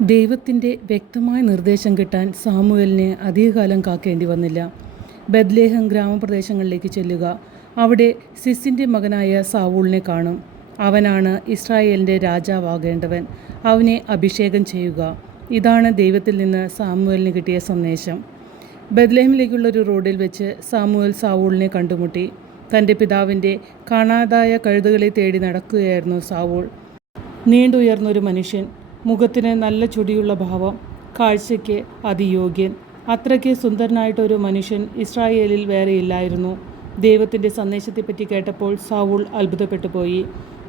ദൈവത്തിൻ്റെ വ്യക്തമായ നിർദ്ദേശം കിട്ടാൻ സാമുവേലിന് അധികകാലം കാക്കേണ്ടി വന്നില്ല. ബത്ലേഹം ഗ്രാമപ്രദേശങ്ങളിലേക്ക് ചെല്ലുക. അവിടെ സിസിൻ്റെ മകനായ സാവൂളിനെ കാണും. അവനാണ് ഇസ്രായേലിൻ്റെ രാജാവാകേണ്ടവൻ. അവനെ അഭിഷേകം ചെയ്യുക. ഇതാണ് ദൈവത്തിൽ നിന്ന് സാമുവേലിന് കിട്ടിയ സന്ദേശം. ബത്ലേഹമിലേക്കുള്ളൊരു റോഡിൽ വെച്ച് സാമുവേൽ സാവൂളിനെ കണ്ടുമുട്ടി. തൻ്റെ പിതാവിൻ്റെ കാണാതായ കഴുതുകളെ തേടി നടക്കുകയായിരുന്നു സാവൂൾ. നീണ്ടുയർന്നൊരു മനുഷ്യൻ, മുഖത്തിന് നല്ല ചുടിയുള്ള ഭാവം, കാഴ്ചയ്ക്ക് അതിയോഗ്യൻ. അത്രയ്ക്ക് സുന്ദരനായിട്ടൊരു മനുഷ്യൻ ഇസ്രായേലിൽ വേറെയില്ലായിരുന്നു. ദൈവത്തിൻ്റെ സന്ദേശത്തെപ്പറ്റി കേട്ടപ്പോൾ സാവൂൾ അത്ഭുതപ്പെട്ടു പോയി.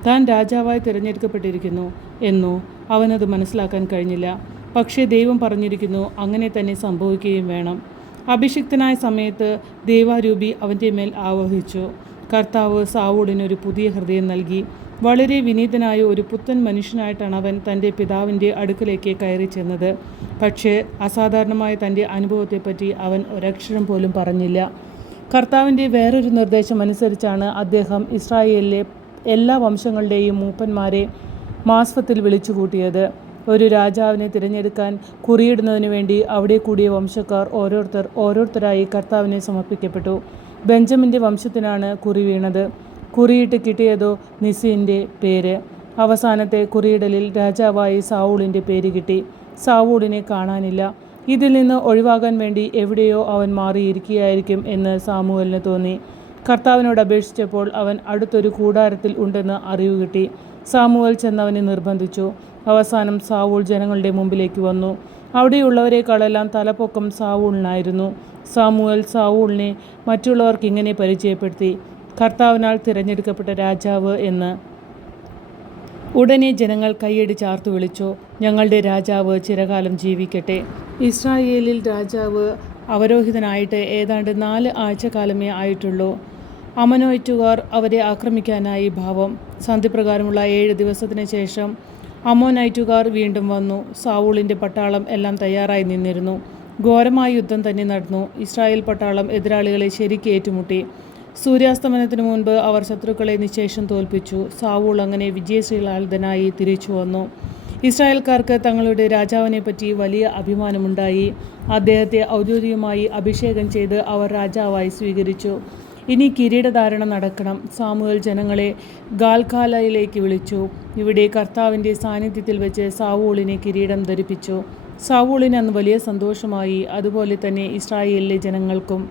താൻ രാജാവായി തിരഞ്ഞെടുക്കപ്പെട്ടിരിക്കുന്നു എന്നോ അവനത് മനസ്സിലാക്കാൻ കഴിഞ്ഞില്ല. പക്ഷേ ദൈവം പറഞ്ഞിരിക്കുന്നു, അങ്ങനെ തന്നെ സംഭവിക്കുകയും വേണം. അഭിഷിക്തനായ സമയത്ത് ദൈവാരൂപി അവൻ്റെ മേൽ ആവഹിച്ചു. കർത്താവ് സാവൂളിനൊരു പുതിയ ഹൃദയം നൽകി. വളരെ വിനീതനായ ഒരു പുത്തൻ മനുഷ്യനായിട്ടാണ് അവൻ തൻ്റെ പിതാവിൻ്റെ അടുക്കലേക്ക് കയറി ചെന്നത്. പക്ഷേ അസാധാരണമായ തൻ്റെ അനുഭവത്തെപ്പറ്റി അവൻ ഒരക്ഷരം പോലും പറഞ്ഞില്ല. കർത്താവിൻ്റെ വേറൊരു നിർദ്ദേശം അനുസരിച്ചാണ് അദ്ദേഹം ഇസ്രായേലിലെ എല്ലാ വംശങ്ങളുടെയും മൂപ്പന്മാരെ മാസ്ഫത്തിൽ വിളിച്ചു കൂട്ടിയത്. ഒരു രാജാവിനെ തിരഞ്ഞെടുക്കാൻ കുറിയിടുന്നതിന് വേണ്ടി അവിടെ കൂടിയ വംശക്കാർ ഓരോരുത്തരായി കർത്താവിനെ സമർപ്പിക്കപ്പെട്ടു. ബെഞ്ചമിൻ്റെ വംശത്തിനാണ് കുറി വീണത്. കുറിയിട്ട് കിട്ടിയതോ നിസിൻ്റെ പേര്. അവസാനത്തെ കുറിയിടലിൽ രാജാവായി സാവൂളിൻ്റെ പേര് കിട്ടി. സാവൂളിനെ കാണാനില്ല. ഇതിൽ നിന്ന് ഒഴിവാകാൻ വേണ്ടി എവിടെയോ അവൻ മാറിയിരിക്കുകയായിരിക്കും എന്ന് സാമുവേലിന് തോന്നി. കർത്താവിനോട് അപേക്ഷിച്ചപ്പോൾ അവൻ അടുത്തൊരു കൂടാരത്തിൽ ഉണ്ടെന്ന് അറിവ് കിട്ടി. സാമുവേൽ ചെന്നവനെ നിർബന്ധിച്ചു. അവസാനം സാവൂൾ ജനങ്ങളുടെ മുമ്പിലേക്ക് വന്നു. അവിടെയുള്ളവരെക്കാളെല്ലാം തലപ്പൊക്കം സാവൂളിനായിരുന്നു. സാമുവേൽ സാവൂളിനെ മറ്റുള്ളവർക്ക് ഇങ്ങനെ പരിചയപ്പെടുത്തി, കർത്താവിനാൽ തിരഞ്ഞെടുക്കപ്പെട്ട രാജാവ് എന്ന്. ഉടനെ ജനങ്ങൾ കൈയടി ചാർത്തു വിളിച്ചു, ഞങ്ങളുടെ രാജാവ് ചിരകാലം ജീവിക്കട്ടെ. ഇസ്രായേലിൽ രാജാവ് അവരോഹിതനായിട്ട് ഏതാണ്ട് 4 ആഴ്ചക്കാലമേ ആയിട്ടുള്ളൂ. അമോനൈറ്റുകാർ അവരെ ആക്രമിക്കാനായി ഭാവം. സന്ധിപ്രകാരമുള്ള 7 ദിവസത്തിന് ശേഷം അമോനൈറ്റുകാർ വീണ്ടും വന്നു. സാവൂളിൻ്റെ പട്ടാളം എല്ലാം തയ്യാറായി നിന്നിരുന്നു. ഘോരമായ യുദ്ധം തന്നെ നടന്നു. ഇസ്രായേൽ പട്ടാളം എതിരാളികളെ ശരിക്ക് ഏറ്റുമുട്ടി. സൂര്യാസ്തമനത്തിനു മുൻപ് അവർ ശത്രുക്കളെ നിശ്ശേഷം തോൽപ്പിച്ചു. സാവൂൾ അങ്ങനെ വിജയശ്രീലാളിതനായി തിരിച്ചു വന്നു. ഇസ്രായേൽക്കാർക്ക് തങ്ങളുടെ രാജാവിനെപ്പറ്റി വലിയ അഭിമാനമുണ്ടായി. അദ്ദേഹത്തെ ഔദ്യോഗികമായി അഭിഷേകം ചെയ്ത് അവർ രാജാവായി സ്വീകരിച്ചു. ഇനി കിരീടധാരണം നടക്കണം. സാമുവേൽ ജനങ്ങളെ ഗാൽഗാലയിലേക്ക് വിളിച്ചു. ഇവിടെ കർത്താവിൻ്റെ സാന്നിധ്യത്തിൽ വെച്ച് സാവൂളിനെ കിരീടം ധരിപ്പിച്ചു. സാവൂളിന് അന്ന് വലിയ സന്തോഷമായി. അതുപോലെ തന്നെ ഇസ്രായേലിലെ ജനങ്ങൾക്കും.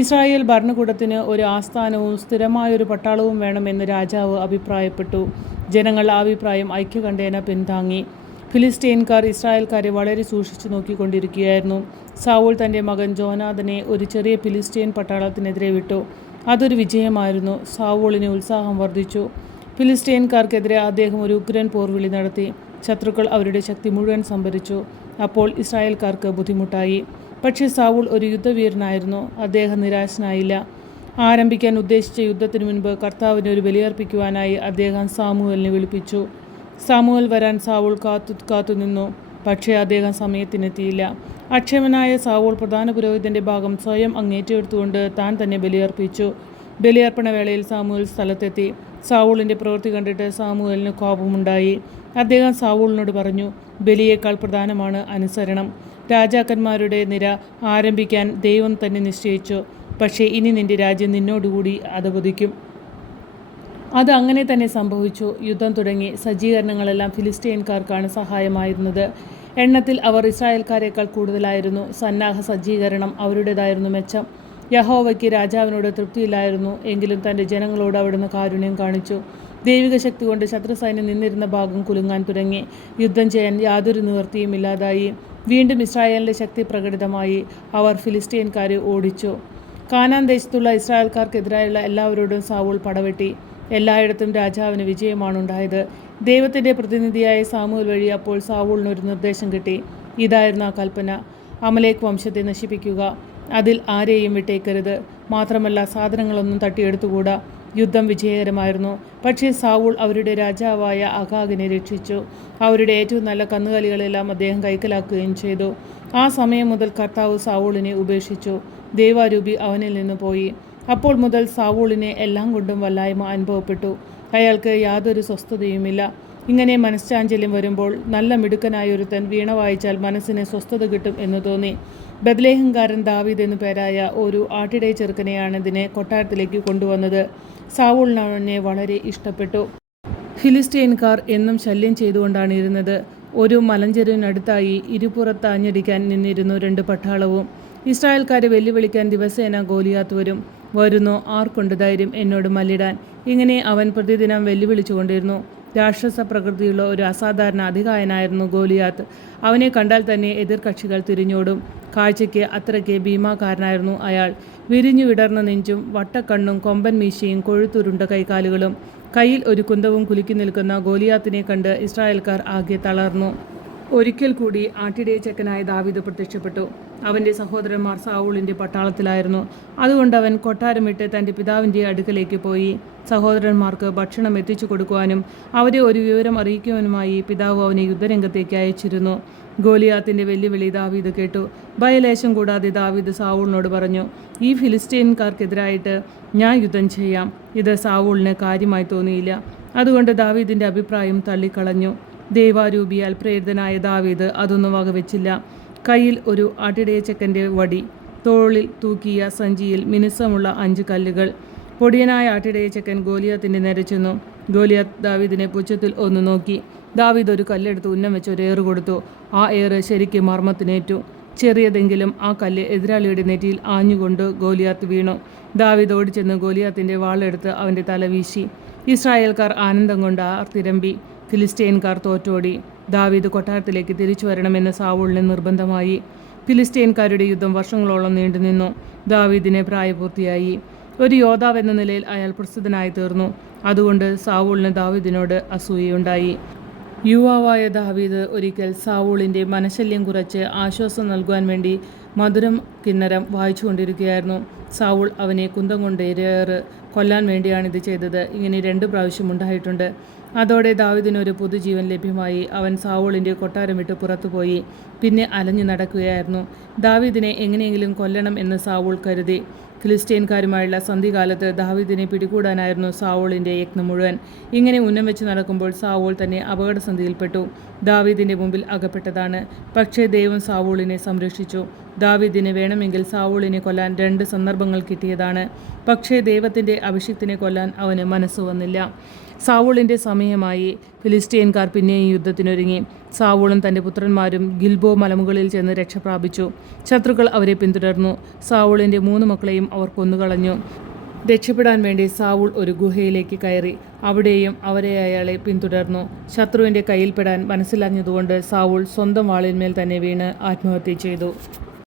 ഇസ്രായേൽ ഭരണകൂടത്തിന് ഒരു ആസ്ഥാനവും സ്ഥിരമായൊരു പട്ടാളവും വേണമെന്ന് രാജാവ് അഭിപ്രായപ്പെട്ടു. ജനങ്ങൾ ആ അഭിപ്രായം ഐക്യകണ്ഠേന പിന്താങ്ങി. ഫിലിസ്റ്റീൻകാർ ഇസ്രായേൽക്കാരെ വളരെ സൂക്ഷിച്ചു നോക്കിക്കൊണ്ടിരിക്കുകയായിരുന്നു. സാവൂൾ തൻ്റെ മകൻ ജോനാഥനെ ഒരു ചെറിയ ഫിലിസ്റ്റീൻ പട്ടാളത്തിനെതിരെ വിട്ടു. അതൊരു വിജയമായിരുന്നു. സാവൂളിന് ഉത്സാഹം വർദ്ധിച്ചു. ഫിലിസ്റ്റീൻകാർക്കെതിരെ അദ്ദേഹം ഒരു ഉഗ്രൻ പോർവിളി നടത്തി. ശത്രുക്കൾ അവരുടെ ശക്തി മുഴുവൻ സംഭരിച്ചു. അപ്പോൾ ഇസ്രായേൽക്കാർക്ക് ബുദ്ധിമുട്ടായി. പക്ഷേ സാവൂൾ ഒരു യുദ്ധവീരനായിരുന്നു. അദ്ദേഹം നിരാശനായില്ല. ആരംഭിക്കാൻ ഉദ്ദേശിച്ച യുദ്ധത്തിനു മുൻപ് കർത്താവിന് ഒരു ബലിയർപ്പിക്കുവാനായി അദ്ദേഹം സാമുവേലിനെ വിളിപ്പിച്ചു. സാമുവേൽ വരാൻ സാവൂൾ കാത്തുനിന്നു. പക്ഷേ അദ്ദേഹം സമയത്തിനെത്തിയില്ല. അക്ഷമനായ സാവൂൾ പ്രധാന പുരോഹിതൻ്റെ ഭാഗം സ്വയം അങ്ങേറ്റെടുത്തുകൊണ്ട് താൻ തന്നെ ബലിയർപ്പിച്ചു. ബലിയർപ്പണ വേളയിൽ സാമുവേൽ സ്ഥലത്തെത്തി. സാവൂളിൻ്റെ പ്രവൃത്തി കണ്ടിട്ട് സാമുവേലിന് കോപമുണ്ടായി. അദ്ദേഹം സാവൂളിനോട് പറഞ്ഞു, ബലിയേക്കാൾ പ്രധാനമാണ് അനുസരണം. രാജാക്കന്മാരുടെ നിര ആരംഭിക്കാൻ ദൈവം തന്നെ നിശ്ചയിച്ചു. പക്ഷേ ഇനി നിന്റെ രാജ്യം നിന്നോടുകൂടി അധപതിക്കും. അത് അങ്ങനെ തന്നെ സംഭവിച്ചു. യുദ്ധം തുടങ്ങി. സജ്ജീകരണങ്ങളെല്ലാം ഫിലിസ്റ്റീൻകാർക്കാണ് സഹായമായിരുന്നത്. എണ്ണത്തിൽ അവർ ഇസ്രായേൽക്കാരേക്കാൾ കൂടുതലായിരുന്നു. സന്നാഹ സജ്ജീകരണം അവരുടേതായിരുന്നു മെച്ചം. യഹോവയ്ക്ക് രാജാവിനോട് തൃപ്തിയില്ലായിരുന്നു. എങ്കിലും തൻ്റെ ജനങ്ങളോട് അവിടുന്ന് കാരുണ്യം കാണിച്ചു. ദൈവിക ശക്തി കൊണ്ട് ശത്രുസൈന്യം നിന്നിരുന്ന ഭാഗം കുലുങ്ങാൻ തുടങ്ങി. യുദ്ധം ചെയ്യാൻ യാതൊരു നിവൃത്തിയും ഇല്ലാതായി. വീണ്ടും ഇസ്രായേലിൻ്റെ ശക്തി പ്രകടിതമായി. അവർ ഫിലിസ്റ്റീൻകാരെ ഓടിച്ചു. കാനാൻ ദേശത്തുള്ള ഇസ്രായേൽക്കാർക്കെതിരായുള്ള എല്ലാവരോടും സാവൂൾ പടവെട്ടി. എല്ലായിടത്തും രാജാവിന് വിജയമാണുണ്ടായത്. ദൈവത്തിൻ്റെ പ്രതിനിധിയായ സാമുവേൽ വഴി അപ്പോൾ സാവൂളിനൊരു നിർദ്ദേശം കിട്ടി. ഇതായിരുന്നു ആ കൽപ്പന: അമലേക്ക് വംശത്തെ നശിപ്പിക്കുക. അതിൽ ആരെയും വിട്ടേക്കരുത്. മാത്രമല്ല സാധനങ്ങളൊന്നും തട്ടിയെടുത്തുകൂടാ. യുദ്ധം വിജയകരമായിരുന്നു. പക്ഷേ സാവൂൾ അവരുടെ രാജാവായ അഗാഗിനെ രക്ഷിച്ചു. അവരുടെ ഏറ്റവും നല്ല കന്നുകാലികളെല്ലാം അദ്ദേഹം കൈക്കലാക്കുകയും ചെയ്തു. ആ സമയം മുതൽ കർത്താവ് സാവൂളിനെ ഉപേക്ഷിച്ചു. ദൈവാരൂപി അവനിൽ നിന്ന് പോയി. അപ്പോൾ മുതൽ സാവൂളിനെ എല്ലാം കൊണ്ടും വല്ലായ്മ അനുഭവപ്പെട്ടു. അയാൾക്ക് യാതൊരു സ്വസ്ഥതയുമില്ല. ഇങ്ങനെ മനഃശാഞ്ചല്യം വരുമ്പോൾ നല്ല മിടുക്കനായൊരുത്തൻ വീണ വായിച്ചാൽ മനസ്സിന് സ്വസ്ഥത കിട്ടും എന്ന് തോന്നി. ബത്ലേഹംകാരൻ ദാവീദ് എന്നു പേരായ ഒരു ആട്ടിടയ ചെറുക്കനെയാണ് ഇതിനെ കൊട്ടാരത്തിലേക്ക് കൊണ്ടുവന്നത്. സാവൂളിന് അവനെ വളരെ ഇഷ്ടപ്പെട്ടു. ഫിലിസ്റ്റീൻകാർ എന്നും ശല്യം ചെയ്തുകൊണ്ടാണ് ഇരുന്നത്. ഒരു മലഞ്ചെരുവിനടുത്തായി ഇരുപുറത്ത് ആഞ്ഞടിക്കാൻ നിന്നിരുന്നു 2 പട്ടാളവും. ഇസ്രായേൽക്കാരെ വെല്ലുവിളിക്കാൻ ദിവസേന ഗോലിയാത്ത് വരും. വരുന്നോ, ആർക്കുണ്ട് ധൈര്യം എന്നോട് മല്ലിടാൻ? ഇങ്ങനെ അവൻ പ്രതിദിനം വെല്ലുവിളിച്ചുകൊണ്ടിരുന്നു. രാക്ഷസ പ്രകൃതിയുള്ള ഒരു അസാധാരണ അതികായനായിരുന്നു ഗോലിയാത്ത്. അവനെ കണ്ടാൽ തന്നെ എതിർകക്ഷികൾ തിരിഞ്ഞോടും. കാഴ്ചയ്ക്ക് അത്രയ്ക്ക് ഭീമാകാരനായിരുന്നു അയാൾ. വിരിഞ്ഞു വിടർന്ന നെഞ്ചും വട്ടക്കണ്ണും കൊമ്പൻ മീശയും കൊഴുത്തുരുണ്ട കൈകാലുകളും. കയ്യിൽ ഒരു കുന്തവും കുലുക്കി നിൽക്കുന്ന ഗോലിയാത്തിനെ കണ്ട് ഇസ്രായേൽക്കാർ ആകെ തളർന്നു. ഒരിക്കൽ കൂടി ആട്ടിടയ ചെക്കനായ ദാവീദ് പ്രത്യക്ഷപ്പെട്ടു. അവൻ്റെ സഹോദരന്മാർ സാവൂളിൻ്റെ പട്ടാളത്തിലായിരുന്നു. അതുകൊണ്ട് അവൻ കൊട്ടാരമിട്ട് തൻ്റെ പിതാവിൻ്റെ അടുക്കലേക്ക് പോയി. സഹോദരന്മാർക്ക് ഭക്ഷണം എത്തിച്ചു കൊടുക്കുവാനും അവരെ ഒരു വിവരം അറിയിക്കുവാനുമായി പിതാവ് അവനെ യുദ്ധരംഗത്തേക്ക് അയച്ചിരുന്നു. ഗോലിയാത്തിൻ്റെ വെല്ലുവിളി ദാവീദ് കേട്ടു. ഭയലേശം കൂടാതെ ദാവീദ് സാവൂളിനോട് പറഞ്ഞു, ഈ ഫിലിസ്റ്റീൻകാർക്കെതിരായിട്ട് ഞാൻ യുദ്ധം ചെയ്യാം. ഇത് സാവൂളിന് കാര്യമായി തോന്നിയില്ല. അതുകൊണ്ട് ദാവീദിൻ്റെ അഭിപ്രായം തള്ളിക്കളഞ്ഞു. ദൈവാരൂപിയാൽ പ്രേരിതനായ ദാവീദ് അതൊന്നും വകവെച്ചില്ല. കയ്യിൽ ഒരു ആട്ടിടയച്ചക്കൻ്റെ വടി, തോളിൽ തൂക്കിയ സഞ്ചിയിൽ മിനുസമുള്ള 5 കല്ലുകൾ. പൊടിയനായ ആട്ടിടയച്ചക്കൻ ഗോലിയാത്തിൻ്റെ നേരെ ചെന്നു. ഗോലിയാത്ത് ദാവീദിനെ പുച്ഛത്തിൽ ഒന്ന് നോക്കി. ദാവീദ് ഒരു കല്ലെടുത്ത് ഉന്നം വെച്ച് ഒരു ഏറ് കൊടുത്തു. ആ ഏറ് ശരിക്ക് മർമ്മത്തിനേറ്റു. ചെറിയതെങ്കിലും ആ കല്ല് എതിരാളിയുടെ നെറ്റിയിൽ ആഞ്ഞുകൊണ്ട് ഗോലിയാത്ത് വീണു. ദാവീദ് ഓടിച്ചെന്ന് ഗോലിയാത്തിൻ്റെ വാളെടുത്ത് അവൻ്റെ തല വീശി. ഇസ്രായേൽക്കാർ ആനന്ദം കൊണ്ട് ആർത്തിരമ്പി. ഫിലിസ്റ്റീൻകാർ തോറ്റോടി. ദാവീദ് കൊട്ടാരത്തിലേക്ക് തിരിച്ചു വരണമെന്ന് സാവൂളിന് നിർബന്ധമായി. ഫിലിസ്റ്റീൻകാരുടെ യുദ്ധം വർഷങ്ങളോളം നീണ്ടുനിന്നു. ദാവീദിന് പ്രായപൂർത്തിയായി. ഒരു യോദ്ധാവെന്ന നിലയിൽ അയാൾ പ്രസിദ്ധനായി തീർന്നു. അതുകൊണ്ട് സാവൂളിന് ദാവീദിനോട് അസൂയയുണ്ടായി. യുവാവായ ദാവീദ് ഒരിക്കൽ സാവൂളിൻ്റെ മനഃശല്യം കുറച്ച് ആശ്വാസം നൽകുവാൻ വേണ്ടി മധുരം കിന്നരം വായിച്ചുകൊണ്ടിരിക്കുകയായിരുന്നു. സാവൂൾ അവനെ കുന്തം കൊണ്ട് ഏറ് കൊല്ലാൻ വേണ്ടിയാണിത് ചെയ്തത്. ഇങ്ങനെ 2 പ്രാവശ്യം ഉണ്ടായിട്ടുണ്ട്. അതോടെ ദാവീദിനൊരു പുതുജീവൻ ലഭ്യമായി. അവൻ സാവൂളിൻ്റെ കൊട്ടാരം വിട്ട് പുറത്തുപോയി. പിന്നെ അലഞ്ഞു നടക്കുകയായിരുന്നു. ദാവീദിനെ എങ്ങനെയെങ്കിലും കൊല്ലണം എന്ന് സാവൂൾ കരുതി. ഫിലിസ്റ്റീൻകാരുമായുള്ള സന്ധികാലത്ത് ദാവീദിനെ പിടികൂടാനായിരുന്നു സാവൂളിൻ്റെ യത്നം മുഴുവൻ. ഇങ്ങനെ ഉന്നം വെച്ച് നടക്കുമ്പോൾ സാവൂൾ തന്നെ അപകടസന്ധിയിൽപ്പെട്ടു. ദാവീദിൻ്റെ മുമ്പിൽ അകപ്പെട്ടതാണ്. പക്ഷേ ദൈവം സാവൂളിനെ സംരക്ഷിച്ചു. ദാവീദിന് വേണമെങ്കിൽ സാവൂളിനെ കൊല്ലാൻ 2 സന്ദർഭങ്ങൾ കിട്ടിയതാണ്. പക്ഷേ ദൈവത്തിൻ്റെ അഭിഷിക്തനെ കൊല്ലാൻ അവന് മനസ്സ് വന്നില്ല. സാവൂളിൻ്റെ സമയമായി. ഫിലിസ്റ്റീൻകാർ പിന്നെയും യുദ്ധത്തിനൊരുങ്ങി. സാവൂളും തൻ്റെ പുത്രന്മാരും ഗിൽബോ മലമുകളിൽ ചെന്ന് രക്ഷപ്രാപിച്ചു. ശത്രുക്കൾ അവരെ പിന്തുടർന്നു. സാവൂളിൻ്റെ 3 മക്കളെയും അവർ കൊന്നുകളഞ്ഞു. രക്ഷപ്പെടാൻ വേണ്ടി സാവൂൾ ഒരു ഗുഹയിലേക്ക് കയറി. അവിടെയും അവരെ അയാളെ പിന്തുടർന്നു. ശത്രുവിൻ്റെ കയ്യിൽപ്പെടാൻ മനസ്സിലഞ്ഞതുകൊണ്ട് സാവൂൾ സ്വന്തം വാളിന്മേൽ തന്നെ വീണ് ആത്മഹത്യ ചെയ്തു.